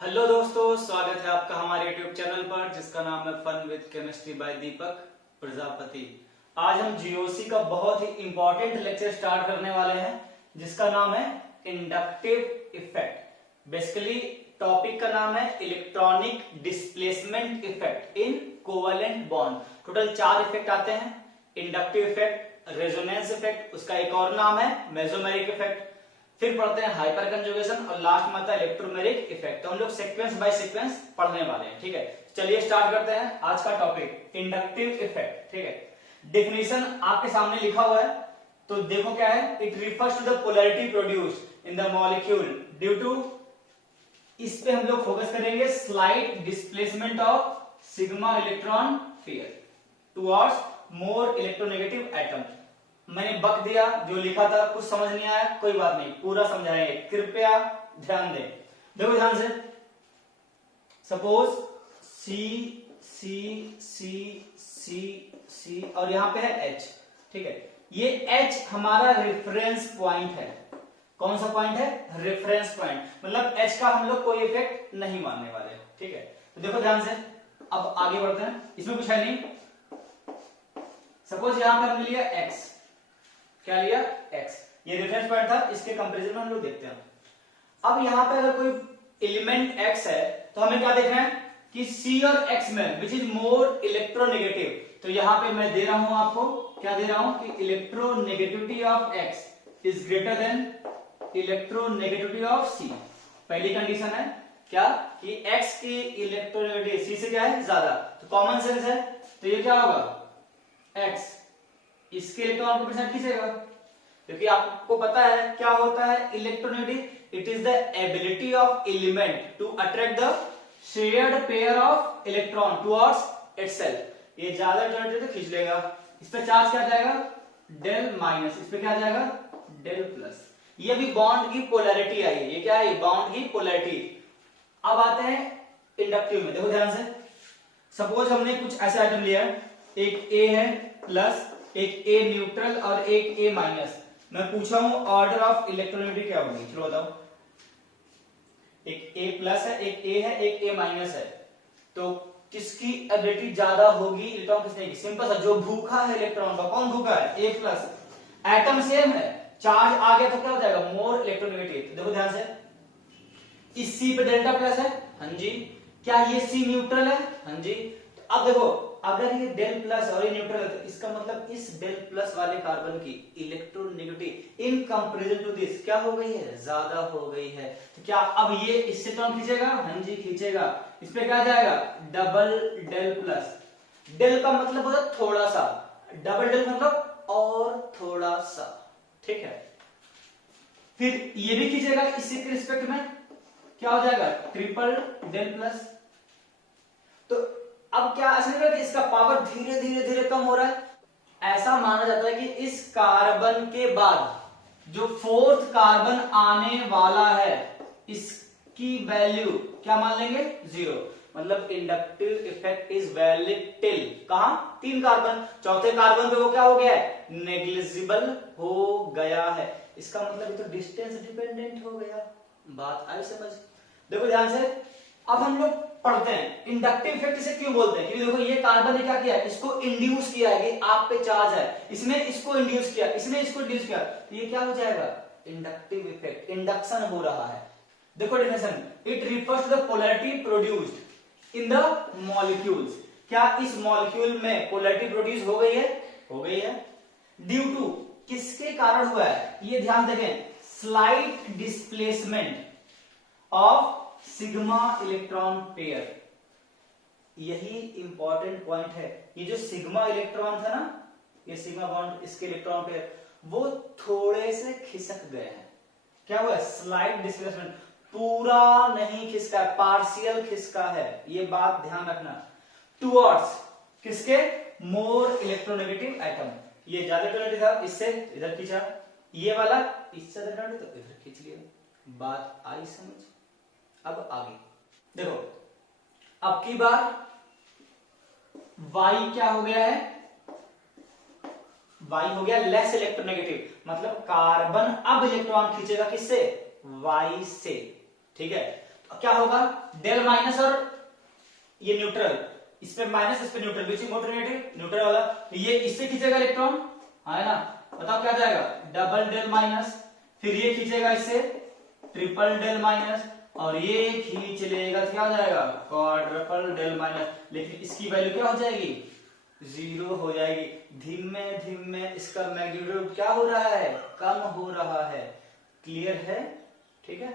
Hello दोस्तों, स्वागत है आपका हमारे यूट्यूब चैनल पर जिसका नाम है फन विद केमिस्ट्री बाय दीपक प्रजापति। आज हम जीओसी का बहुत ही इंपॉर्टेंट लेक्चर स्टार्ट करने वाले हैं जिसका नाम है इंडक्टिव इफेक्ट। बेसिकली टॉपिक का नाम है electronic displacement effect in covalent bond. Total 4 effect आते हैं: इंडक्टिव इफेक्ट, रेजोनेंस इफेक्ट, उसका एक और नाम है मेसोमेरिक इफेक्ट, फिर पढ़ते हैं हाइपर कंजुगेशन और लास्ट में आता है इलेक्ट्रोमेरिक इफेक्ट। तो हम लोग सीक्वेंस बाय सीक्वेंस पढ़ने वाले हैं। ठीक है, चलिए स्टार्ट करते हैं आज का टॉपिक इंडक्टिव इफेक्ट। ठीक है, डेफिनेशन आपके सामने लिखा हुआ है, तो देखो क्या है। It refers to the polarity produced in the molecule due to, इस पे हम लोग फोकस करेंगे, slight displacement of sigma electron pair towards more electronegative atom. मैंने बक दिया, जो लिखा था कुछ समझ नहीं आया, कोई बात नहीं, पूरा समझाएंगे, कृपया ध्यान दें। देखो ध्यान से, सपोज सी सी सी सी सी और यहां पे है एच। ठीक है, ये एच हमारा रेफरेंस पॉइंट है। कौन सा पॉइंट है? Reference point. मतलब एच का हम लोग कोई इफेक्ट नहीं मानने वाले। ठीक है, तो देखो ध्यान से, अब आगे बढ़ते हैं। इसमें कुछ है नहीं। सपोज यहां पर हमने लिया एक्स, क्या लिया? x। ये रेफरेंस पॉइंट था, इसके कंपैरिजन में हम लोग देखते हैं। अब यहां पे अगर कोई एलिमेंट x है तो हमें क्या देखना है कि c और x में विच इज मोर इलेक्ट्रोनेगेटिव। तो यहां पे मैं दे रहा हूं आपको, क्या दे रहा हूं कि electronegativity of x is greater than electronegativity of c। पहली कंडीशन है क्या कि x की इलेक्ट्रोनेगेटिविटी c से क्या है? ज्यादा। तो कॉमन सेंस है, तो ये क्या होगा? x इसके इलेक्ट्रॉन को परसेंट खींचेगा, क्योंकि आपको पता है क्या होता है electronegative. It is the ability of element to attract the shared pair of electron towards itself. ये ज्यादा इलेक्ट्रॉन खींच लेगा, इस पे चार्ज क्या जाएगा? डेल माइनस, इस पे क्या जाएगा? Del plus. ये भी बॉन्ड की पोलैरिटी आई है। ये क्या है? बॉन्ड की पोलैरिटी। अब आते हैं इंडक्टिव में। देखो ध्यान से, सपोज हमने कुछ ऐसा आइटम लिया है, एक ए है प्लस, एक ए न्यूट्रल और एक ए माइनस। मैं पूछा हूं ऑर्डर ऑफ इलेक्ट्रोनेगेटिविटी क्या होगी, चलो बताओ। एक ए प्लस है, एक ए है, एक ए माइनस है, तो किसकी एबिलिटी ज्यादा होगी? इलेक्ट्रॉन किसने? सिंपल सा, जो भूखा है इलेक्ट्रॉन का। कौन भूखा है? ए प्लस। एटम सेम है, चार्ज आ गया तो क्या हो जाएगा? More electronegative. देखो ध्यान से, इस सी पे डेल्टा प्लस है, हाँ जी। क्या ये सी न्यूट्रल है? हाँ जी। तो अब देखो, अगर ये डेल प्लस और ये न्यूट्रल है तो इसका मतलब इस डेल प्लस वाले कार्बन की electronegativity in comparison to this क्या हो गई है? ज्यादा हो गई है। तो क्या अब ये इससे इलेक्ट्रॉन खींचेगा? हाँ जी खींचेगा। इस पे क्या जाएगा? Double del plus. डेल का मतलब होता है थोड़ा सा, डबल डेल मतलब और थोड़ा सा। ठीक है, फिर ये भी खींचेगा, इसी के रिस्पेक्ट में क्या हो जाएगा? Triple del plus. तो अब क्या ऐसा नहीं कि इसका पावर धीरे धीरे धीरे कम हो रहा है। ऐसा माना जाता है कि इस कार्बन के बाद जो फोर्थ कार्बन आने वाला है इसकी वैल्यू क्या मान लेंगे? 0। मतलब inductive effect is valid till कहां? 3 कार्बन। चौथे कार्बन पे वो क्या हो गया है? नेग्लिजिबल हो गया है। इसका मतलब ये तो डिस्टेंस डिपेंडेंट हो गया। बात आई समझ? देखो ध्यान से, अब हम लोग पढ़ते हैं इंडक्टिव इफेक्ट इसे क्यों बोलते हैं। क्योंकि देखो ये कार्बन ने क्या किया? इसको इंड्यूस किया है कि आप पे चार्ज है, इसने इसको इंड्यूस किया, इसने इसको इंड्यूस किया, तो ये क्या हो जाएगा? Inductive effect. इंडक्शन हो रहा है। देखो definition, it refers to the polarity produced in the molecules. क्या इस मॉलिक्यूल में पोलैरिटी प्रोड्यूस हो गई है? हो गई है। ड्यू टू, किसके कारण हुआ है? ये ध्यान देखें, slight displacement of sigma electron pair. यही इंपॉर्टेंट पॉइंट है। ये जो सिग्मा इलेक्ट्रॉन था ना, ये सिग्मा बॉन्ड, इसके इलेक्ट्रॉन पेयर वो थोड़े से खिसक गए हैं। क्या हुआ? Slight displacement. पूरा नहीं खिसका है, पार्शियल खिसका है। ये बात ध्यान रखना। टुवर्ड्स किसके? मोर इलेक्ट्रोनेगेटिव एटम। ये ज्यादा इलेक्ट्रोनेगेटिव था, इससे इधर खींचा, ये वाला इससे इधर तो इधर खींच लिया। बात आई समझ? अब आगे देखो, अब की बार Y क्या हो गया है? Y हो गया लेस इलेक्ट्रोनेगेटिव, मतलब कार्बन अब इलेक्ट्रॉन खींचेगा किससे? Y से। ठीक है, तो क्या होगा, डेल माइनस और ये न्यूट्रल, इस पे माइनस इस पे न्यूट्रल, बीच में मोटर नेगेटिव न्यूट्रल वाला, तो ये इससे खींचेगा इलेक्ट्रॉन, है ना, बताओ क्या जाएगा, डबल डेल माइनस, फिर ये खींचेगा इससे ट्रिपल डेल माइनस, और ये खींच लेगा तो क्या हो जाएगा, क्वाड्रपल डेल माइनस, लेकिन इसकी वैल्यू क्या हो जाएगी, 0 हो जाएगी। धीमे धीमे इसका मैग्नीट्यूड क्या हो रहा है, कम हो रहा है। क्लियर है, ठीक है।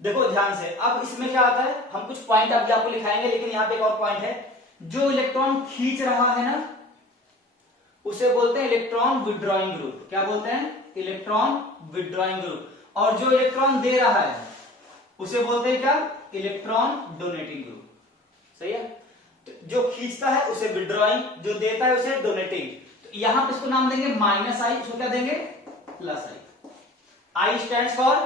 देखो ध्यान से, अब इसमें क्या आता है, हम कुछ पॉइंट अभी आपको लिखाएंगे, लेकिन यहाँ पे एक और पॉइंट है, जो इलेक्ट्रॉन खींच रहा है ना उसे बोलते हैं इलेक्ट्रॉन विड्रॉइंग ग्रुप। क्या बोलते हैं, इलेक्ट्रॉन विड्रॉइंग ग्रुप। और जो इलेक्ट्रॉन दे रहा है उसे बोलते हैं क्या, इलेक्ट्रॉन डोनेटिंग ग्रुप। सही है, तो जो खींचता है उसे विड्रॉइंग, जो देता है उसे डोनेटिंग। तो यहां पे इसको नाम देंगे माइनस आई, इसको क्या देंगे, plus I. I stands for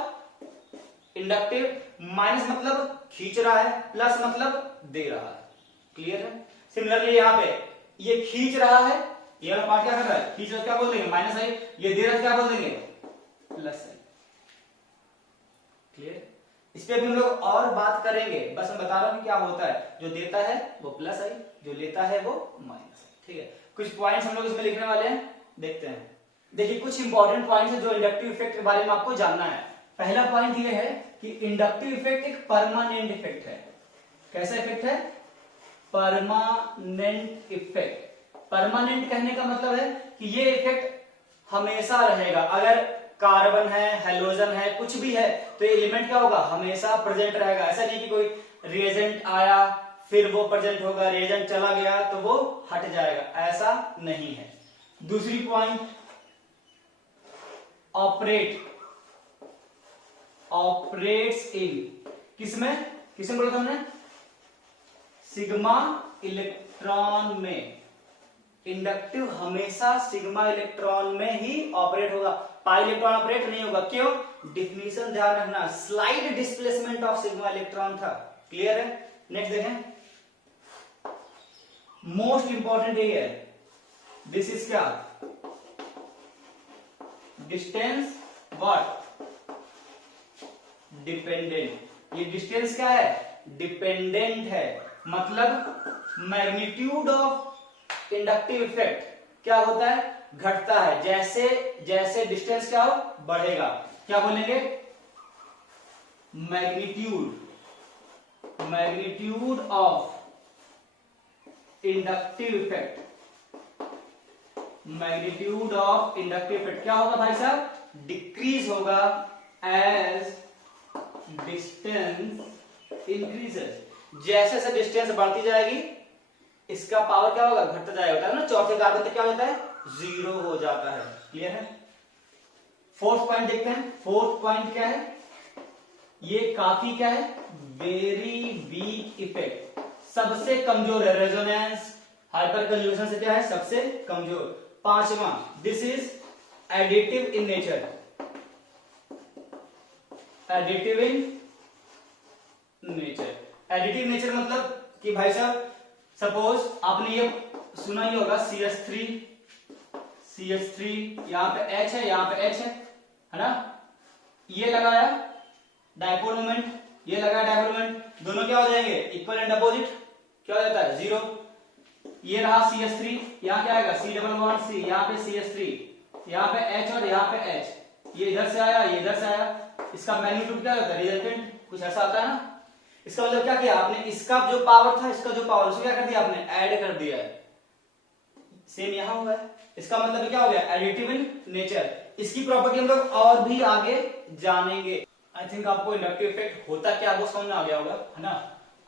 inductive, minus मतलब खींच रहा है, प्लस मतलब दे रहा है। क्लियर है। सिमिलरली यहां पे ये खींच रहा है, ये वाला पार्ट क्या कर रहा है, खींच रहा, क्या बोल देंगे, माइनस आई, ये दे रहा है, क्या बोल देंगे, प्लस आई। क्लियर। इस पे भी हम लोग और बात करेंगे, बस मैं बता रहा हूं कि क्या होता है, जो देता है वो प्लस आई, जो लेता है वो माइनस आई। ठीक है, कुछ पॉइंट्स हम लोग इसमें लिखने वाले हैं, देखते हैं। देखिए कुछ इंपॉर्टेंट पॉइंट्स है जो इंडक्टिव इफेक्ट के बारे में आपको जानना है। पहला पॉइंट ये है कि इंडक्टिव इफेक्ट एक परमानेंट इफेक्ट है। कैसा इफेक्ट है, परमानेंट इफेक्ट। परमानेंट कहने का मतलब है कि ये इफेक्ट हमेशा रहेगा। अगर कार्बन है, हेलोजन है, कुछ भी है, तो ये एलिमेंट क्या होगा, हमेशा प्रेजेंट रहेगा। ऐसा नहीं कि कोई रिएजेंट आया फिर वो प्रेजेंट होगा, रिएजेंट चला गया तो वो हट जाएगा, ऐसा नहीं है। दूसरी पॉइंट, ऑपरेट्स इन, किसमें किसमें बोला था हमने, सिग्मा इलेक्ट्रॉन में। इंडक्टिव हमेशा सिग्मा इलेक्ट्रॉन में ही ऑपरेट होगा, पाई इलेक्ट्रॉन ऑपरेट नहीं होगा। क्यों, डिफिनीशन ध्यान रखना, slide displacement of sigma electron था। क्लियर है। नेक्स्ट देखें, मोस्ट इंपॉर्टेंट ये है, दिस इज क्या, डिस्टेंस व्हाट, डिपेंडेंट। ये डिस्टेंस क्या है, डिपेंडेंट है। मतलब मैग्नीट्यूड ऑफ इंडक्टिव इफेक्ट क्या होता है, घटता है जैसे जैसे डिस्टेंस क्या हो, बढ़ेगा। क्या बोलेंगे, magnitude of inductive effect. Magnitude of inductive effect क्या होगा भाई साहब, डिक्रीज होगा एज डिस्टेंस इंक्रीजेस। जैसे जैसे डिस्टेंस बढ़ती जाएगी इसका पावर क्या होगा, घटता जाएगा। ना चौथे कार्बन तक क्या हो जाता है, 0 हो जाता है। क्लियर है। फोर्थ पॉइंट देखते हैं। फोर्थ पॉइंट क्या है, ये काफी क्या है, वेरी वीक इफेक्ट, सबसे कमजोर है। रेजोनेंस हाइपर कंजुगेशन से क्या है, सबसे कमजोर। पांचवा, this is additive in nature. Additive in nature, additive nature मतलब कि भाई साहब सपोज आपने ये सुना ही होगा CH3, यहां पे H है, यहां पे H है ना, ये लगाया डायपोल मोमेंट, ये लगाया डायपोल मोमेंट, दोनों क्या हो जाएंगे, इक्वल एंड अपोजिट, क्या हो जाता है, 0। ये रहा CH3, यहां क्या आएगा, C++C, यहां पे CH3, यहां पे H और यहां पे H, ये इधर से आया, ये इधर से आया, इसका मैग्नीट्यूड क्या होता है, रिजल्टेंट कुछ ऐसा आता है ना। इसका मतलब क्या किया आपने, इसका जो पावर था, इसका जो पावर, उसको क्या कर दिया आपने, ऐड कर दिया है। सेम यहां हुआ है। इसका मतलब क्या हो गया, एडिटिव इन नेचर। इसकी प्रॉपर्टी हम लोग और भी आगे जानेंगे। आई थिंक आपको इंडक्टिव इफेक्ट होता क्या वो समझ में आ गया होगा, है ना।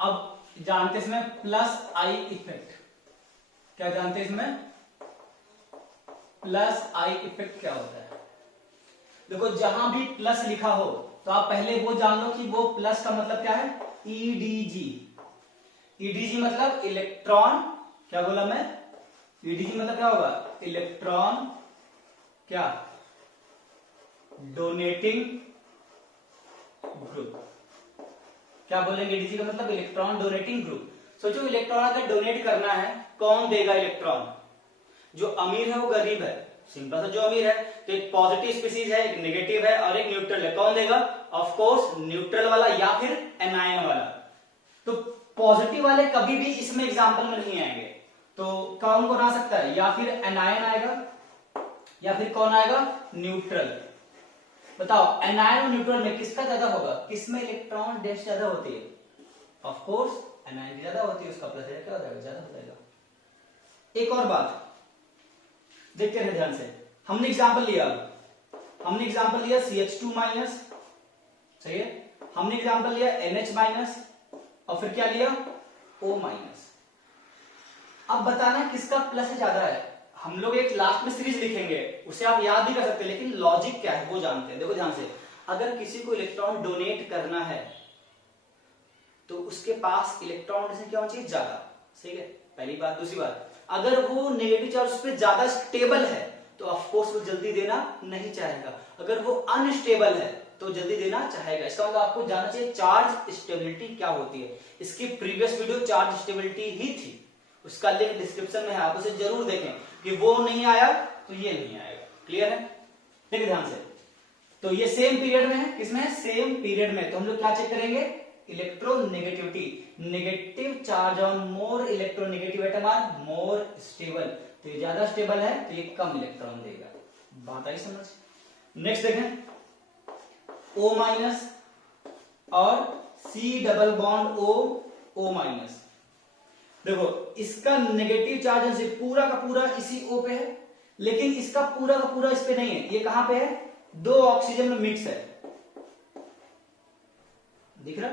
अब जानते हैं इसमें प्लस आई इफेक्ट। क्या जानते हैं इसमें, प्लस आई इफेक्ट क्या होता है। देखो जहां भी प्लस लिखा हो तो आप पहले वो जान लो कि वो प्लस का मतलब क्या है, ईडीजी। ईडीजी मतलब इलेक्ट्रॉन, क्या बोला मैं, ईडीजी मतलब क्या होगा, इलेक्ट्रॉन क्या, डोनेटिंग ग्रुप। क्या बोलेंगे, ईडीजी का मतलब इलेक्ट्रॉन डोनेटिंग ग्रुप। सोचो इलेक्ट्रॉन अगर डोनेट करना है, कौन देगा इलेक्ट्रॉन, जो अमीर है वो गरीब है, सिंपल सा, जो अमीर है। तो एक पॉजिटिव स्पीसीज है, एक नेगेटिव है और एक न्यूट्रल है। कौन देगा? ऑफ कोर्स न्यूट्रल वाला या फिर एनायन वाला। तो पॉजिटिव वाले कभी भी इसमें एग्जांपल में नहीं आएंगे। तो कौन आ सकता है? या फिर एनायन आएगा या फिर कौन आएगा? न्यूट्रल। बताओ एनायन और न्यूट्रल में किसका ज्यादा होगा? किसमें इलेक्ट्रॉन डेंसिटी ज्यादा होती है? ऑफ कोर्स एनायन की ज्यादा होती है, उसका प्लस क्या हो जाएगा? ज्यादा हो जाएगा। एक और बात देखते रहे ध्यान से। हमने एग्जांपल लिया CH2 माइनस, सही है। हमने एग्जांपल लिया NH माइनस और फिर क्या लिया? O minus. अब बताना किसका प्लस ज्यादा है। हम लोग एक लास्ट में सीरीज लिखेंगे, उसे आप याद भी कर सकते हैं, लेकिन लॉजिक क्या है वो जानते हैं। देखो ध्यान से, अगर किसी को इलेक्ट्रॉन डोनेट करना है तो उसके पास इलेक्ट्रॉन डेंसिटी क्या होनी चाहिए? ज्यादा, सही है, पहली बात। दूसरी बात, अगर वो नेगेटिव चार्ज उस पर ज्यादा स्टेबल है तो ऑफ कोर्स वो जल्दी देना नहीं चाहेगा। अगर वो अनस्टेबल है तो जल्दी देना चाहेगा। इसका मतलब आपको जानना चाहिए चार्ज स्टेबिलिटी क्या होती है। इसकी प्रीवियस वीडियो चार्ज स्टेबिलिटी ही थी, उसका लिंक डिस्क्रिप्शन में है, आप उसे जरूर देखें। कि वो नहीं आया तो ये नहीं आएगा। क्लियर है? देखिए ध्यान से। तो ये सेम पीरियड में है, किसमें? सेम पीरियड में। तो हम लोग क्या चेक करेंगे? Electronegativity. Negative charge on more electronegative atom are more stable. तो ये ज्यादा स्टेबल है तो ये कम इलेक्ट्रॉन देगा। बात आई समझ? नेक्स्ट देखें, O माइनस और C double bond O minus. देखो इसका नेगेटिव चार्ज से पूरा का पूरा इसी O पे है, लेकिन इसका पूरा का पूरा इस पे नहीं है। ये कहां पे है? दो ऑक्सीजन में मिक्स है, दिख रहा?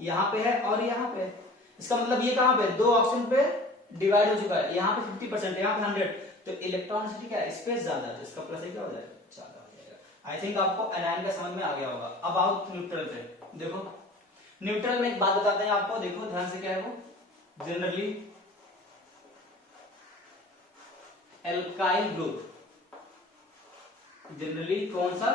यहां पे है और यहां पे है। इसका मतलब ये कहां पे? दो ऑक्सीजन पे डिवाइड हो चुका है। यहां पे 50%, यहां पे 100। तो इलेक्ट्रॉन डेंसिटी क्या है? स्पेस ज्यादा है, इसका प्लस क्या हो जाएगा? ज्यादा हो जाएगा। आई थिंक आपको एनायन का समझ में आ गया होगा। अब आओ न्यूट्रल पे। देखो न्यूट्रल में एक बात बताते हैं आपको, देखो ध्यान से, क्या है वो? Generally alkyl group. जनरली कौन सा?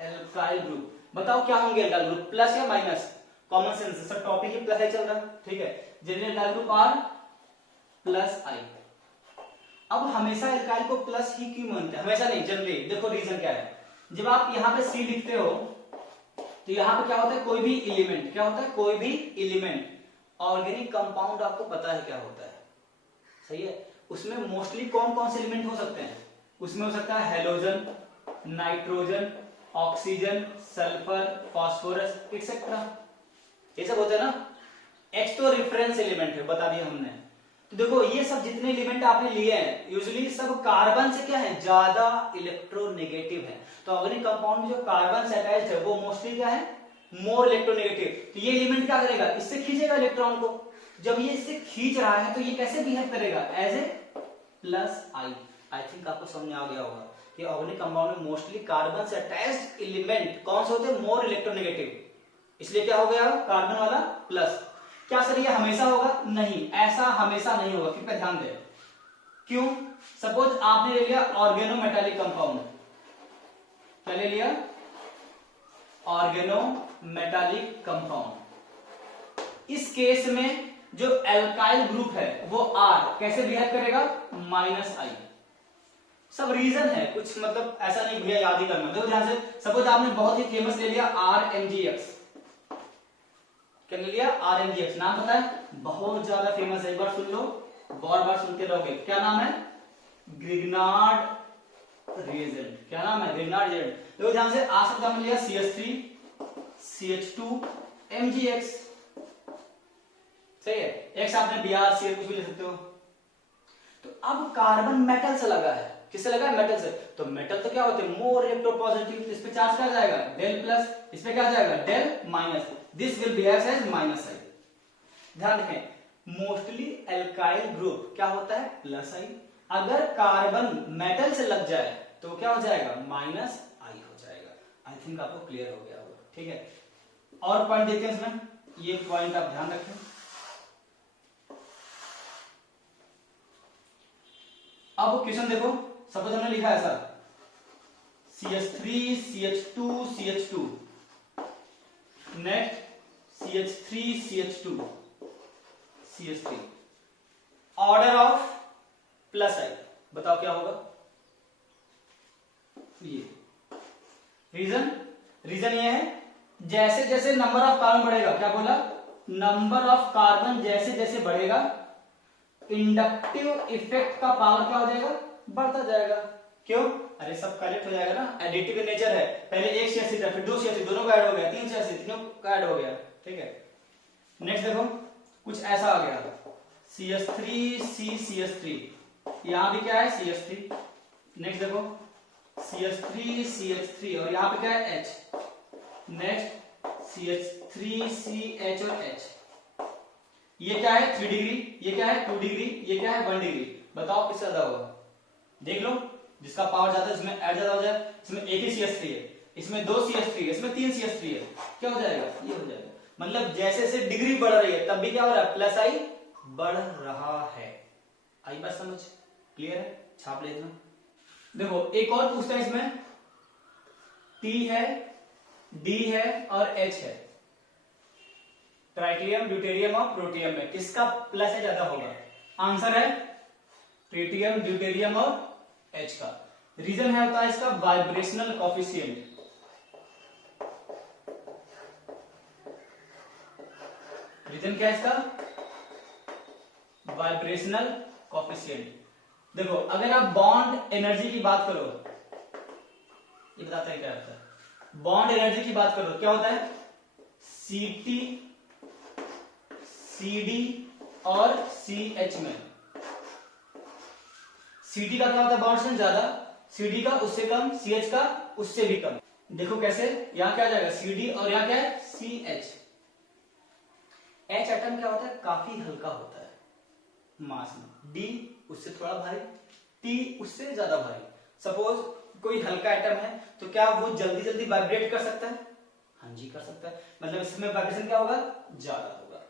Alkyl group. बताओ क्या होंगे एल्काइल ग्रुप? प्लस या माइनस? कॉमन सेंस, सब टॉपिक ही प्लस है चल रहा है, ठीक है। Generally alkyl group are plus I. अब हमेशा एल्काइल को प्लस ही क्यों मानते हैं? हमेशा नहीं, जनरली। देखो रीजन क्या है। जब आप यहां पे C लिखते हो तो यहां पे क्या होता है? कोई भी एलिमेंट, क्या होता है? कोई भी एलिमेंट, ऑर्गेनिक कंपाउंड आपको पता है क्या होता है, सही है। उसमें मोस्टली कौन कौन से एलिमेंट हो सकते हैं? उसमें हो सकता है halogen, nitrogen, oxygen, sulphur, phosphorus etcetera. ये सब होते हैं ना। H तो रेफरेंस एलिमेंट है, बता दिया हमने। तो देखो ये सब जितने एलिमेंट आपने लिए हैं यूजुअली सब कार्बन से क्या है? ज्यादा इलेक्ट्रोनेगेटिव है। तो ऑर्गेनिक कंपाउंड में जो कार्बन से अटैच्ड है वो मोस्टली क्या है? More electronegative. तो ये एलिमेंट क्या करेगा? इससे खींचेगा इलेक्ट्रॉन को। जब ये इससे खींच रहा है तो ये कैसे बिहेव करेगा? As a plus I. I think आपको समझ में आ गया होगा कि ऑर्गेनिक कंपाउंड में मोस्टली कार्बन से अटैच्ड एलिमेंट कौन से होते हैं? More electronegative. इसलिए क्या हो गया? कार्बन वाला प्लस। क्या सर ये हमेशा होगा? नहीं, ऐसा हमेशा नहीं होगा। कृपया ध्यान दें। क्यों? सपोज आपने ले लिया ऑर्गेनोमेटालिक कंपाउंड। क्या ले लिया? Organometallic compound. इस केस में जो एल्काइल ग्रुप है वो R कैसे बिहेव करेगा? माइनस आई। सब रीजन है, कुछ मतलब ऐसा नहीं भैया याद ही करना। देखो ध्यान से, सपोज आपने बहुत ही फेमस ले लिया RMgX। क्या ले लिया? RMgX। नाम पता है? बहुत ज्यादा फेमस है, एक बार सुन लो, बार बार सुनते रहोगे। क्या नाम है? Grignard reagent. क्या नाम है? Grignard reagent. देखो ध्यान से, आ सकता हमने लिया CH3, CH2, MgX, सही है। X आपने BrCl कुछ भी ले सकते हो। तो अब कार्बन मेटल से लगा है। किससे लगा है? मेटल से। तो मेटल तो क्या होते हैं? More electropositive. इस पे चार्ज क्या जाएगा? Del plus. इस पे क्या जाएगा? Del minus. This will behave as minus I. ध्यान रखें, मोस्टली एल्काइल ग्रुप क्या होता है? Plus I. अगर कार्बन मेटल से लग जाए तो क्या हो जाएगा? माइनस आई हो जाएगा। आई थिंक आपको क्लियर हो गया होगा, ठीक है। और पॉइंट देखते हैं इसमें, ये पॉइंट आप ध्यान रखें। अब क्वेश्चन देखो, सपोज हमने लिखा है ऐसा CH3, CH2, CH2, next CH3, CH2, CH3, order of plus I. बताओ क्या होगा? ये रीजन ये है, जैसे जैसे नंबर ऑफ कार्बन बढ़ेगा, क्या बोला, नंबर ऑफ कार्बन जैसे जैसे बढ़ेगा इंडक्टिव इफेक्ट का पावर क्या हो जाएगा, बढ़ता जाएगा। क्यों? अरे सब कलेक्ट हो जाएगा ना, एडिटिव नेचर है, पहले एक CH3 था, फिर 2 CH3, दोनों का ऐड हो गया, 3 CH3, तीनों का ऐड हो गया। ठीक है, नेक्स्ट देखो कुछ ऐसा आ गया, CH3 CCH3, यहां भी क्या है CH3। नेक्स्ट देखो CH3 CH3 और यहाँ पे क्या है H। नेक्स्ट CH3 CH और H, ये क्या है 3 डिग्री, ये क्या है 2 डिग्री, ये क्या है 1 डिग्री। बताओ किससे ज्यादा होगा? देख लो, जिसका पावर ज्यादा है इसमें ऐड ज्यादा हो जाए, इसमें एक ही CH3 है, इसमें 2 CH3 है, इसमें 3 CH3 है, क्या हो जाएगा, ये हो जाएगा। मतलब जैसे जैसे डिग्री बढ़ रही है तब भी क्या हो रहा है, प्लस आई बढ़ रहा है। आई बात समझ? क्लियर है? छाप लेना। देखो एक और पूछता है इसमें, T है, D है और H है, ट्राइटियम ड्यूटेरियम और प्रोटियम में किसका प्लस है ज्यादा होगा? आंसर है ट्रिटियम ड्यूटेरियम और H का। रीजन है होता है इसका वाइब्रेशनल कोफिशिएंट। रीजन क्या है इसका? Vibrational coefficient. देखो अगर आप बॉन्ड एनर्जी की बात करो, ये बताते हैं क्या होता है। बॉन्ड एनर्जी की बात करो क्या होता है, Ct Cd और CH में Cd का क्या होता है, बॉन्ड स्ट्रेंथ ज्यादा, Cd का उससे कम, CH का उससे भी कम। देखो कैसे, यहां क्या आ जाएगा Cd और यहां क्या है CH। H एटम क्या होता है, काफी हल्का होता है मास में, D उससे थोड़ा भारी, T उससे ज्यादा भारी। सपोज कोई हल्का एटम है तो क्या वो जल्दी जल्दी वाइब्रेट कर सकता है? हाँ जी कर सकता है, मतलब इसमें वाइब्रेशन क्या होगा, ज्यादा होगा।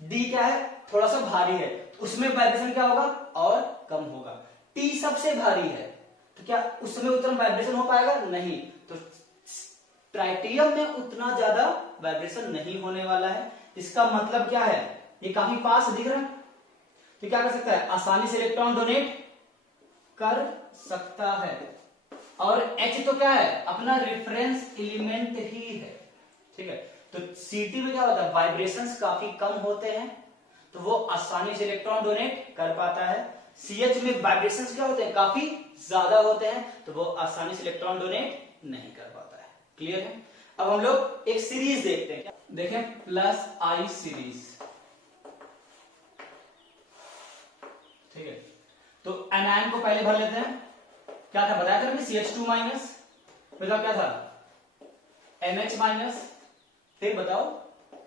D क्या है, थोड़ा सा भारी है, उसमें वाइब्रेशन क्या होगा, और कम होगा। T सबसे भारी है तो क्या उसमें उतना वाइब्रेशन हो पाएगा? नहीं। तो ट्राइटियम में उतना ज्यादा वाइब्रेशन नहीं होने वाला है। इसका मतलब क्या है, ये काफी पास दिख रहा है, तो क्या कर सकता है, आसानी से इलेक्ट्रॉन डोनेट कर सकता है। और H तो क्या है, अपना रेफरेंस एलिमेंट ही है। ठीक है, तो Ct में क्या होता है, वाइब्रेशंस काफी कम होते हैं तो वो आसानी से इलेक्ट्रॉन डोनेट कर पाता है। CH में वाइब्रेशंस क्या होते हैं, काफी ज्यादा होते हैं तो वो आसानी से इलेक्ट्रॉन डोनेट नहीं कर पाता है। क्लियर है? अब हम लोग एक सीरीज देखते हैं, देखें प्लस आई सीरीज। ठीक है, तो एनायन को पहले भर लेते हैं। क्या था बताया था CH2 माइनस, बताओ क्या था NH माइनस, फिर बताओ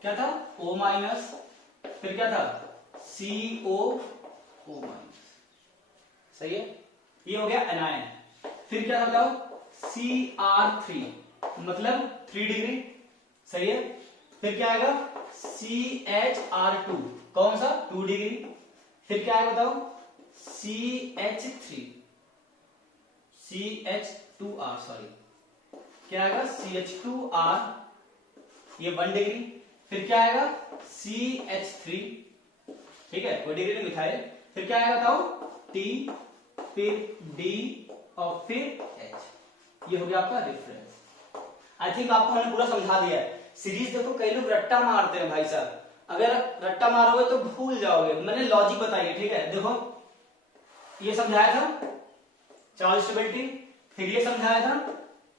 क्या था O माइनस, फिर क्या था COO माइनस। सही है, ये हो गया एनायन। फिर क्या था बताओ Cr3 मतलब 3 डिग्री। सही है, फिर क्या आएगा CHR2 कौन सा 2 डिग्री। फिर क्या आएगा बताओ CH2R सॉरी, क्या आएगा CH2R, ये 1 डिग्री। फिर क्या आएगा CH3, ठीक है 1 डिग्री मिथाइल। फिर क्या आएगा बताओ T, फिर D और फिर H। ये हो गया आपका रेफरेंस। आई थिंक आपको मैंने पूरा समझा दिया है। सीरीज देखो कई लोग रट्टा मारते हैं भाई साहब, अगर रट्टा मारोगे तो भूल जाओगे। मैंने लॉजिक बताइए, ठीक है। देखो ये समझाया था चार्ज स्टेबिलिटी, फिर ये समझाया था,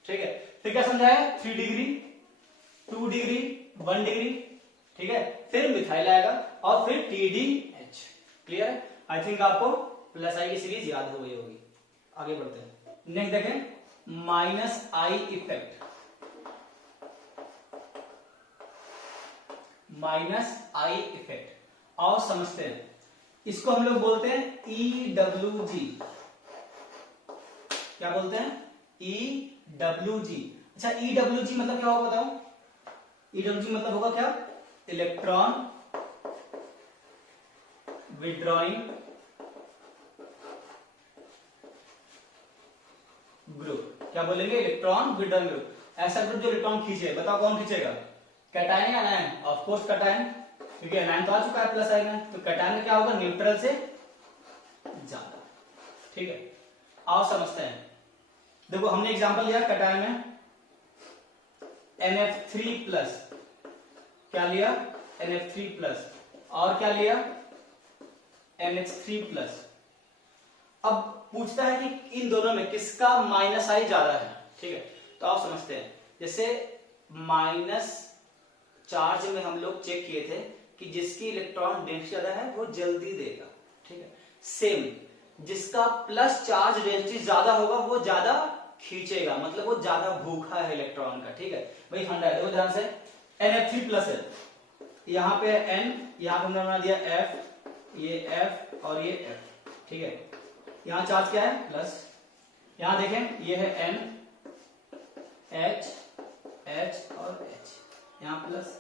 ठीक है। फिर क्या समझाया 3 डिग्री, 2 डिग्री, 1 डिग्री, ठीक है। फिर मिथाइल आएगा और फिर TDH। क्लियर है? आई थिंक आपको प्लस आई की सीरीज याद हो गई होगी। आगे बढ़ते हैं, नेक्स्ट देखें minus I effect. Minus I effect और समझते हैं, इसको हम लोग बोलते हैं EWG। क्या बोलते हैं EWG। अच्छा EWG मतलब क्या होगा बताओ, EWG मतलब होगा क्या, इलेक्ट्रॉन विड्रॉइंग ग्रुप। क्या बोलेंगे, इलेक्ट्रॉन विड्रॉइंग ग्रुप। ऐसा ग्रुप जो इलेक्ट्रॉन खींचे, बताओ कौन खींचेगा, कैटायन या एनायन? ऑफ कोर्स कैटायन, क्योंकि एनायन तो आ चुका है प्लस आई में, तो कैटायन में क्या होगा न्यूट्रल से ज्यादा। ठीक है, आओ समझते हैं। देखो हमने एग्जांपल लिया कैटायन में NF3+, क्या लिया NF3+, और क्या लिया NH3+। अब पूछता है कि इन दोनों में किसका माइनस आई ज्यादा है। ठीक है, तो आप समझते हैं, जैसे माइनस चार्ज में हम लोग चेक किए थे कि जिसकी इलेक्ट्रॉन डेंसिटी ज्यादा है वो जल्दी देगा। ठीक है, सेम जिसका प्लस चार्ज डेंसिटी ज्यादा होगा वो ज्यादा खींचेगा, मतलब वो ज्यादा भूखा है इलेक्ट्रॉन का। ठीक है, वही फंडा है। देखो ध्यान से NF3+ है, यहाँ पे N, यहाँ पे हमने बना दिया F, ये F और ये F। ठीक है, यहाँ चार्ज क्या है प्लस, यहाँ देखें ये है N, H, H और H, यहाँ प्लस।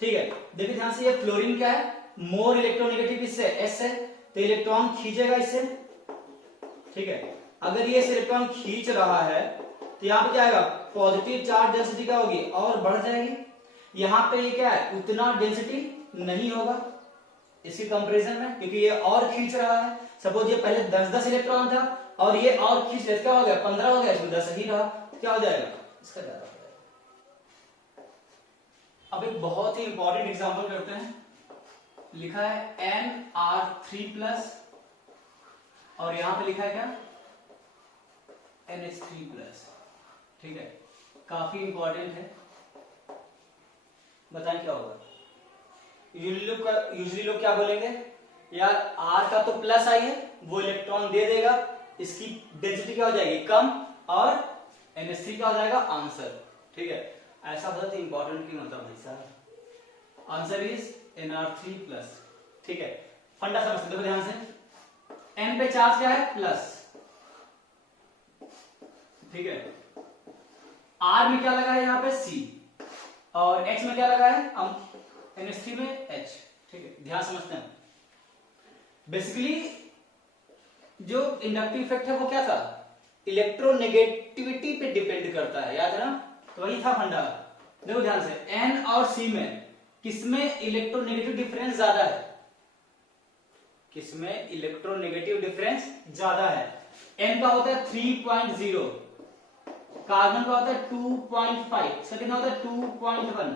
ठीक है, देखिए ध्यान से, ये फ्लोरीन क्या है, मोर इलेक्ट्रोनेगेटिव किससे, S से, तो इलेक्ट्रॉन खींचेगा इससे। ठीक है, अगर ये इलेक्ट्रॉन खींच रहा है तो यहाँ पे क्या आएगा, पॉजिटिव चार्ज डेंसिटी क्या होगी, और बढ़ जाएगी। यहाँ पे ये क्या है, उतना डेंसिटी नहीं होगा इसकी कंपैरिजन में, क्योंकि ये और खींच रहा है। सपोज ये पहले 10-10 इलेक्ट्रॉन था और ये और खींच ले, क्या हो गया 15 हो गया, इसमें 10 ही रहा, तो क्या हो जाएगा, इसका ज्यादा हो जाएगा। अब एक बहुत ही इंपॉर्टेंट एग्जांपल करते हैं। लिखा है NR3+ और यहां पे लिखा है क्या NH3+। ठीक है, काफी इंपॉर्टेंट है, बताएं क्या होगा। यूजुअली लोग क्या बोलेंगे, यार R का तो प्लस आई है, वो इलेक्ट्रॉन दे देगा, इसकी डेंसिटी क्या हो जाएगी कम, और NH3 क्या हो जाएगा आंसर। ठीक है, ऐसा बहुत इंपॉर्टेंट क्यों होता है भाई साहब, आंसर इज NR3+। ठीक है, फंडा समझते देखो ध्यान से, N पे चार्ज क्या है प्लस, ठीक है, R में क्या लगा है यहाँ पे C, और H में क्या लगा है NH3 में H। ठीक है, ध्यान समझते हैं। बेसिकली जो इंडक्टिव इफेक्ट है वो क्या था, इलेक्ट्रोनेगेटिविटी पे डिपेंड करता है, याद है ना, तो वही था फंडा। देखो ध्यान से, N और C में किसमें इलेक्ट्रोनेगेटिव डिफरेंस ज्यादा है, किसमें इलेक्ट्रोनेगेटिव डिफरेंस ज्यादा है। N का होता है 3.0, कार्बन का होता है 2.5, इसका कितना होता है 2.1।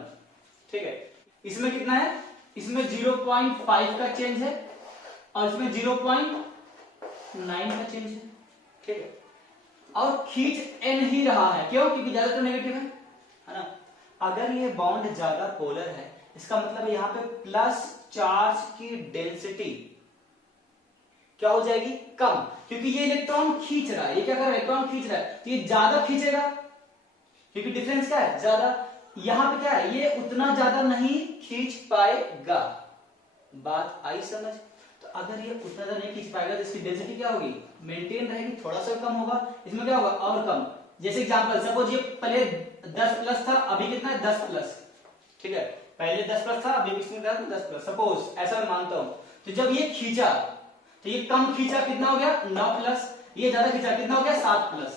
ठीक है, इसमें कितना है, इसमें 0.5 का चेंज है और इसमें 0.9 का चेंज है। ठीक है, और खींच N ही रहा है, क्यों, क्योंकि ज्यादा तो नेगेटिव है ना। अगर ये बॉन्ड ज्यादा पोलर है, इसका मतलब यहाँ पे प्लस चार्ज की डेंसिटी क्या हो जाएगी कम, क्योंकि ये इलेक्ट्रॉन खींच रहा है, ये क्या कर रहा है, इलेक्ट्रॉन खींच रहा है, तो ये ज्यादा खींचेगा क्योंकि डिफरेंस क्या है ज्यादा। यहां पे क्या है, ये उतना ज्यादा नहीं खींच पाएगा, बात आई समझ। तो अगर ये उतना ज्यादा नहीं खींच पाएगा तो इसकी डेंसिटी क्या होगी, मेंटेन रहेगी, थोड़ा सा कम होगा, इसमें क्या होगा और कम। जैसे एग्जांपल, सपोज ये पहले 10+ था, अभी कितना है 10+। ठीक है, पहले 10+ था, अभी किसमें 10+। सपोज ऐसा मैं मानता हूं, तो जब ये खींचा तो ये कम खींचा, कितना हो गया 9+, ये ज्यादा खींचा कितना हो गया 7+।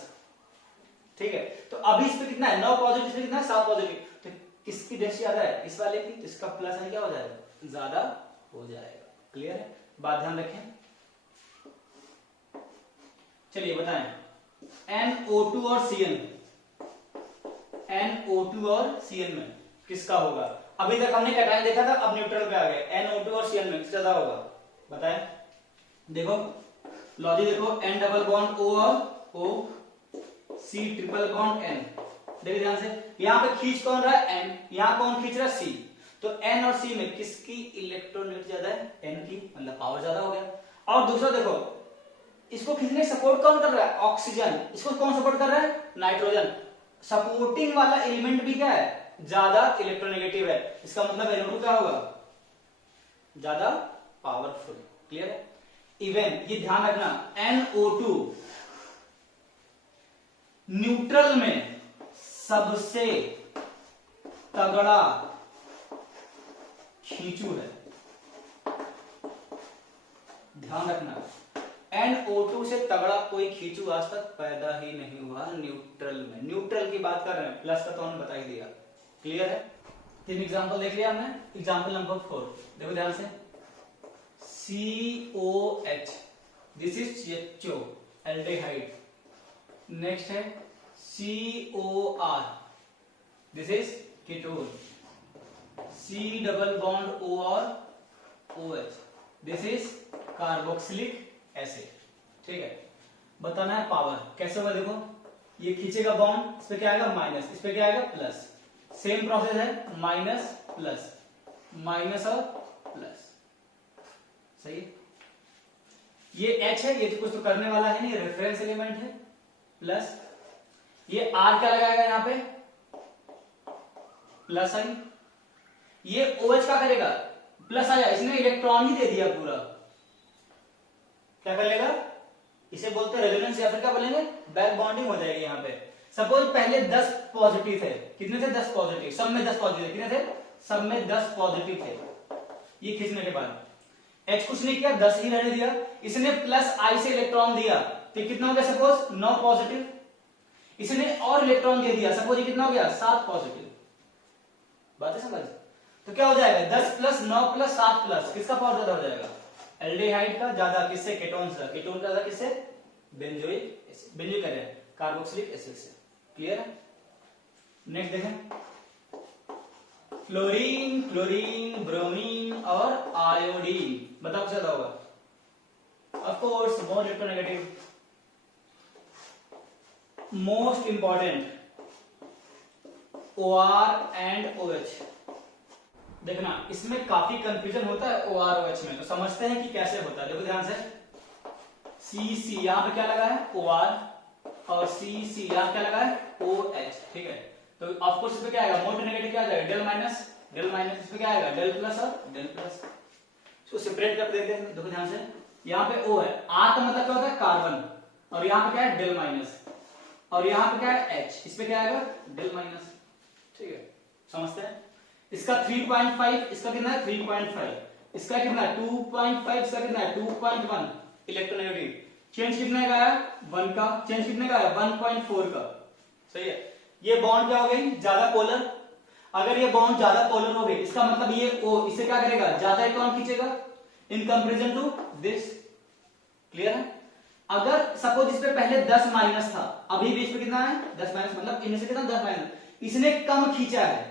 ठीक है, तो अभी इस पे कितना है 9 पॉजिटिव, इसमें कितना है 7 पॉजिटिव, तो किसकी डेंसिटी ज्यादा है, इस वाले की, इसका प्लस है क्या हो जाएगा ज्यादा हो जाएगा। क्लियर है, बात ध्यान रखें। चलिए बताएं, NO2 और Cn, NO2 और Cn में किसका होगा। अभी तक हमने कैटायन देखा था, अब न्यूट्रल पे आ गए, NO2 और Cn में किसका ज्यादा होगा बताएं। देखो लॉजिक देखो, N डबल बॉन्ड O और O, C triple bond N। देखिए ध्यान से, यहां पे खींच कौन रहा है N, यहां कौन खींच रहा है C, तो N और C में किसकी इलेक्ट्रोनेगेटिव ज्यादा है, N की, मतलब पावर ज्यादा हो गया। और दूसरा देखो, इसको खींचने सपोर्ट कौन कर रहा है, ऑक्सीजन, इसको कौन सपोर्ट कर रहा है, नाइट्रोजन। सपोर्टिंग वाला एलिमेंट भी क्या है, ज्यादा इलेक्ट्रोनेगेटिव है, इसका मतलब NO2 क्या होगा ज्यादा पावरफुल। क्लियर है, इवन ये ध्यान रखना, NO2 न्यूट्रल में सबसे तगड़ा खींचू है, ध्यान रखना, NO2 से तगड़ा कोई खींचू आज तक पैदा ही नहीं हुआ न्यूट्रल में। न्यूट्रल की बात कर रहे हैं, प्लस का तो हमने बता ही दिया। क्लियर है, 3 एग्जांपल देख लिया हमने। एग्जांपल नंबर 4 देखो ध्यान से, COH, this is CHO, aldehyde. Next है COR, this is ketone. C double bond O और OH, this is carboxylic acid. ठीक है, बताना है पावर कैसे होगा। देखो ये खींचेगा बॉन्ड, इस पे क्या आएगा माइनस, इस पे क्या आएगा प्लस। सेम प्रोसेस है, माइनस प्लस, माइनस और प्लस। सही है। ये H है, ये तो कुछ तो करने वाला है नहीं, रेफरेंस एलिमेंट है। प्लस ये R क्या लगाएगा यहाँ पे, प्लस आई। ये OH क्या करेगा, प्लस आया, इसने इलेक्ट्रॉन ही दे दिया पूरा। क्या कर लेगा, इसे बोलते हैं रेजोनेंस या फिर क्या बोलेंगे, बैक बॉन्डिंग हो जाएगी यहाँ पे। सपोज पहले 10 पॉजिटिव थे, कितने थे 10 पॉजिटिव, सब में 10 पॉजिटिव, कितने थे, सब में 10 पॉजिटिव थे। ये खींचने के बाद H कुछ नहीं किया, 10 ही रहने दिया, इसने प्लस I से इलेक्ट्रॉन दिया तो कितना हो गया, सपोज 9 पॉजिटिव। इसने और इलेक्ट्रॉन दे दिया, सपोज ये कितना हो गया, 7 पॉजिटिव। बात है समझ। तो क्या हो जाएगा, 10 प्लस 9 प्लस 7 प्लस, किसका पावर ज्यादा हो जाएगा, एल्डिहाइड का ज्यादा, किससे, कीटोन का। कीटोन का ज्यादा किससे, बेंजोइक एसिड, बेंजोइक कह रहे हैं कार्बोक्सिलिक एसिड से। क्लियर है। नेक्स्ट देखें, फ्लोरीन, क्लोरीन, ब्रोमीन और आयोडीन। बताओ क्या ज्यादा होगा, of course more electronegative. Most important OR and OH। देखना इसमें काफी कंफ्यूजन होता है OR OH में, तो समझते हैं कि कैसे होता है। देखो ध्यान से, CC यहां पे क्या लगा है, OR, और CC यहां क्या लगा है, OH। ठीक है, तो ऑफ कोर्स इसमें क्या आएगा, मोस्ट नेगेटिव क्या आ जाएगा, डेल माइनस, डेल माइनस, इसमें क्या आएगा, डेल प्लस और डेल प्लस। इसको सेपरेट कर देते हैं। देखो ध्यान से, यहाँ पे O है, R का मतलब क्या होता है कार्बन, और यहाँ पे क्या है डेल माइनस, और यहाँ पे क्या है H, इस पे क्या आएगा डेल माइनस। ठीक है, समझते हैं। इसका 3.5, इसका कितना है 3.5, इसका कितना है 2.5, इसका कितना है 2.1 इलेक्ट्रोनेगेटिव। चेंज कितने का है 1 का, चेंज कितने का है 1.4 का। सही है। ये बॉन्ड क्या हो गई, ज्यादा पोलर। अगर ये बॉन्ड ज्यादा पोलर हो गई, इसका मतलब ये O इसे क्या करेगा, ज्यादा इलेक्ट्रॉन खींचेगा in comparison to this. Clear है। अगर सपोज इस पे पहले 10 माइनस था, अभी भी इस पे कितना है 10 माइनस, मतलब इनमें से कितना 10 माइनस, इसने कम खींचा है,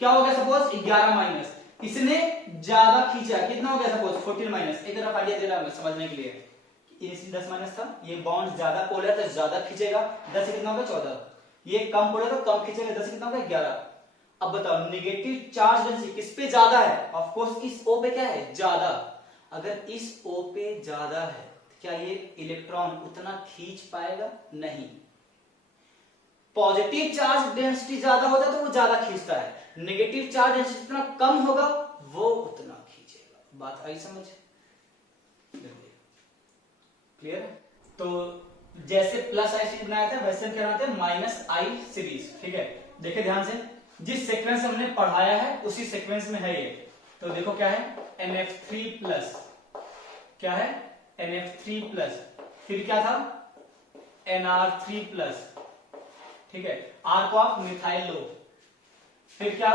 क्या हो गया सपोज 11 माइनस, इसने ज्यादा खींचा है, कितना हो गया सपोज 14 माइनस। एक तरफ आइडिया दे रहा हूं समझने के लिए, इसमें 10 माइनस था, ये बॉन्ड ज्यादा पोलर तो ज्यादा खींचेगा, 10 से कितना हो गया 14, ये कम पोलर तो कम खींचेगा, 10 से कितना हो गया 11। अब बताओ नेगेटिव चार्ज डेंसिटी किस पे ज्यादा है, ऑफ कोर्स इस O पे क्या है ज्यादा। अगर इस O पे ज्यादा है, क्या ये इलेक्ट्रॉन उतना खींच पाएगा, नहीं। पॉजिटिव चार्ज डेंसिटी ज्यादा होता है तो वो ज्यादा खींचता है, नेगेटिव चार्ज डेंसिटी जितना कम होगा वो उतना खींचेगा। बात आई समझ, क्लियर है। तो जैसे प्लस आई सीरीज बनाया था वैसे हम क्या बनाते हैं माइनस आई सीरीज। ठीक है, देखिए ध्यान से, जिस सीक्वेंस हमने पढ़ाया है उसी सीक्वेंस में है ये। तो देखो क्या है NF3 प्लस, क्या है NF3 प्लस, फिर क्या था NR3 प्लस। ठीक है, R को आप मिथाइल लो, फिर क्या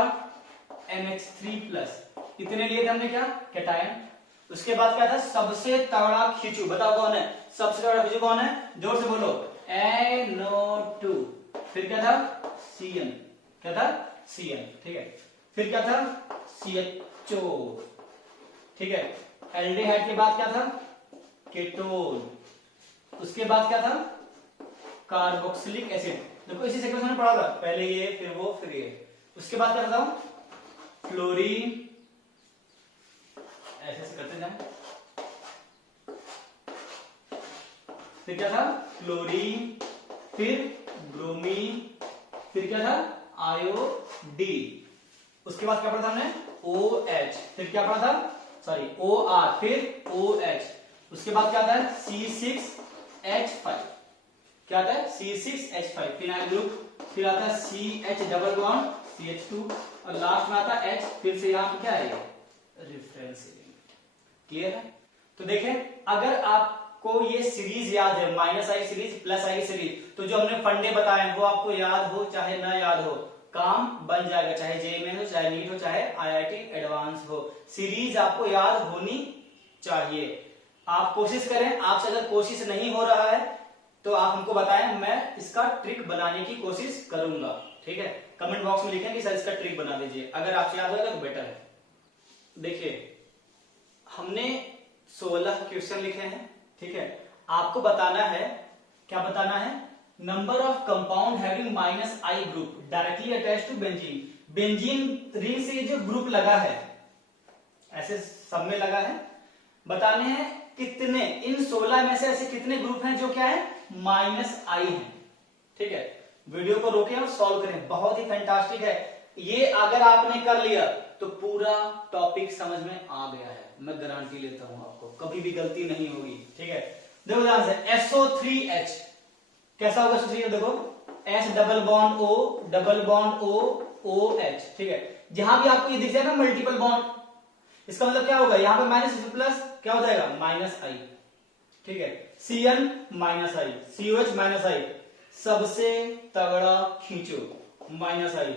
NH3 प्लस, इतने लिए थे हमने क्या कैटायन। उसके बाद क्या था सबसे तगड़ा खींचू, बताओ कौन है सबसे तगड़ा खींचू, कौन है जोर से बोलो, NO2। फिर क्या था CN, क्या था CN। ठीक है, फिर क्या था CHO। ठीक है, एल्डिहाइड के बाद क्या था कीटोन, उसके बाद क्या था कार्बोक्सिलिक एसिड। देखो इसी सीक्वेंस में पढ़ा था, पहले ये फिर वो फिर ये। उसके बाद क्या था फ्लोरीन, ऐसे करते जाए, फिर क्या था फ्लोरीन, फिर ब्रोमीन, फिर क्या था आयोडीन। उसके बाद क्या पढ़ा था हमने OH, फिर क्या पढ़ा था सॉरी OR, फिर OH। उसके बाद क्या आता है C6H5, क्या आता है C6H5 फिनाइल ग्रुप, फिर आता है CH डबल बॉन्ड CH2, और लास्ट में आता है H, फिर से यहाँ पे क्या है रेफरेंस एलिमेंट। क्लियर है। तो देखें अगर आपको ये सीरीज याद है माइनस आई सीरीज प्लस आई सीरीज, तो जो हमने फंडे बताए वो आपको याद हो चाहे ना याद हो, काम बन जाएगा, चाहे जेईई हो चाहे नीट हो चाहे IIT एडवांस हो, सीरीज आपको याद होनी चाहिए। आप कोशिश करें, आपसे अगर कोशिश नहीं हो रहा है तो आप हमको बताएं, मैं इसका ट्रिक बनाने की कोशिश करूंगा। ठीक है, कमेंट बॉक्स में लिखें कि सर इसका ट्रिक बना दीजिए, अगर आपसे याद होगा तो बेटर है। देखिए हमने 16 क्वेश्चन लिखे हैं। ठीक है, आपको बताना है, क्या बताना है, number of compound having -I group directly attached to benzene. Benzene ring से जो ग्रुप लगा है, ऐसे सब में लगा है, बताने हैं कितने, इन 16 में से ऐसे कितने ग्रुप हैं जो क्या है, -I हैं। ठीक है, वीडियो को रोकें और सॉल्व करें, बहुत ही फैंटास्टिक है ये। अगर आपने कर लिया तो पूरा टॉपिक समझ में आ गया है, मैं गारंटी लेता हूं आपको, कभी भी गलती नहीं होगी। ठीक है, देखो ध्यान से, SO3H कैसा होगा SO3H, देखो H double bond O double bond O OH। ठीक है, जहां भी आपको ये दिख जाए ना मल्टीपल बॉन्ड, इसका मतलब क्या होगा, यहां पे माइनस प्लस क्या हो जाएगा, -I। ठीक है, Cn -I, COH -I, सबसे तगड़ा खींचो -I।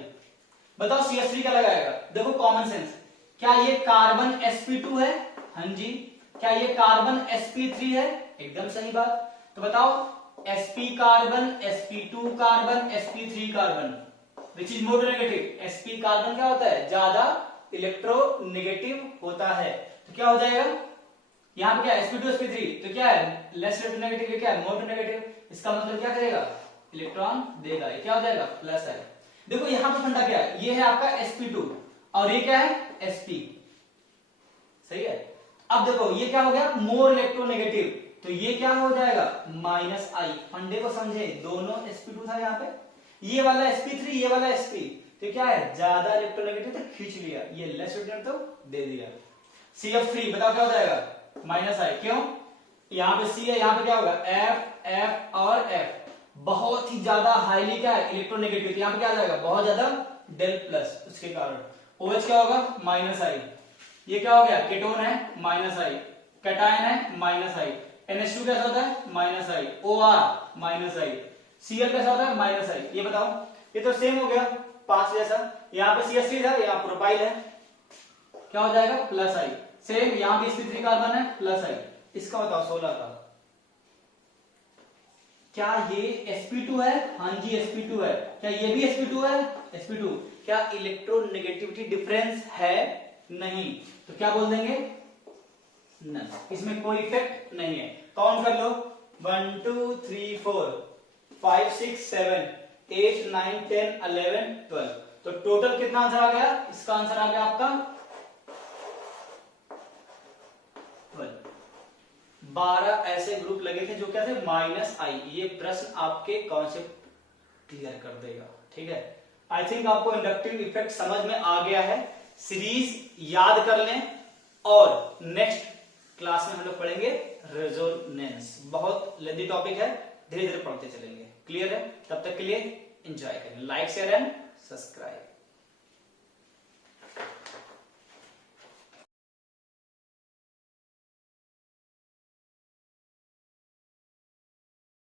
बताओ CH3 क्या लगाएगा, देखो कॉमन सेंस, क्या ये कार्बन sp2 है, हाँ जी। क्या ये कार्बन sp3 है, एकदम सही बात। तो बताओ sp carbon, sp2 carbon, sp3 carbon, which is more negative. sp carbon क्या होता है, ज्यादा इलेक्ट्रोनेगेटिव होता है, तो क्या हो जाएगा, यहां पे क्या sp2 sp3, तो क्या है लेस इलेक्ट्रोनेगेटिव, क्या है मोर नेगेटिव, इसका मतलब क्या करेगा, इलेक्ट्रॉन देगा, ये क्या हो जाएगा प्लस है। देखो यहां पर फंडा क्या है, ये है आपका sp2 और ये क्या है sp, सही है। अब देखो ये क्या हो गया, मोर इलेक्ट्रोनेगेटिव, तो ये क्या हो जाएगा -I। फंडे को समझे, दोनों sp2 था यहाँ पे, ये वाला sp3 ये वाला sp, तो क्या है ज्यादा इलेक्ट्रोनेगेटिव तो खींच लिया, ये लेस इलेक्ट्रोनेगेटिव तो दे दिया। CF3 बताओ क्या हो जाएगा -I, क्यों, यहाँ पे C है, यहाँ पे क्या होगा F F और F, बहुत ही ज्यादा हाईली क्या है इलेक्ट्रोनेगेटिव, यहाँ पे क्या आ जाएगा बहुत ज्यादा डेल प्लस, उसके कारण OH क्या होगा -I। ये क्या हो गया, केटोन है -I, कैटायन है -I, NH2 कैसा होता है -I, OR -I, Cl कैसा होता है -I। ये बताओ, ये तो सेम हो गया 5 जैसा, यहाँ पे CH3 था, यहाँ प्रोपाइल है, क्या हो जाएगा +I। सेम यहाँ भी sp3 कार्बन है +I। इसका बताओ 16 का, क्या ये sp2 है, हाँ जी sp2 है, क्या ये भी sp2 है, sp2, क्या इलेक्ट्रोनेगेटिविटी डिफरेंस है, नहीं, तो क्या बोल देंगे न, इसमें कोई इफेक्ट नहीं है। काउंट कर लो 1 2 3 4 5 6 7 8 9 10 11 12, तो टोटल कितना आंसर आ गया, इसका आंसर आ गया आपका 12 ऐसे ग्रुप लगे थे जो क्या थे -I। ये प्रश्न आपके कॉन्सेप्ट क्लियर कर देगा। ठीक है, आई थिंक आपको इंडक्टिव इफेक्ट समझ में आ गया है, सीरीज याद कर लें और नेक्स्ट क्लास में हम लोग पढ़ेंगे रेजोनेंस, बहुत लेंथी टॉपिक है, धीरे धीरे पढ़ते चलेंगे। क्लियर है, तब तक के लिए एंजॉय करें, लाइक शेयर एंड सब्सक्राइब।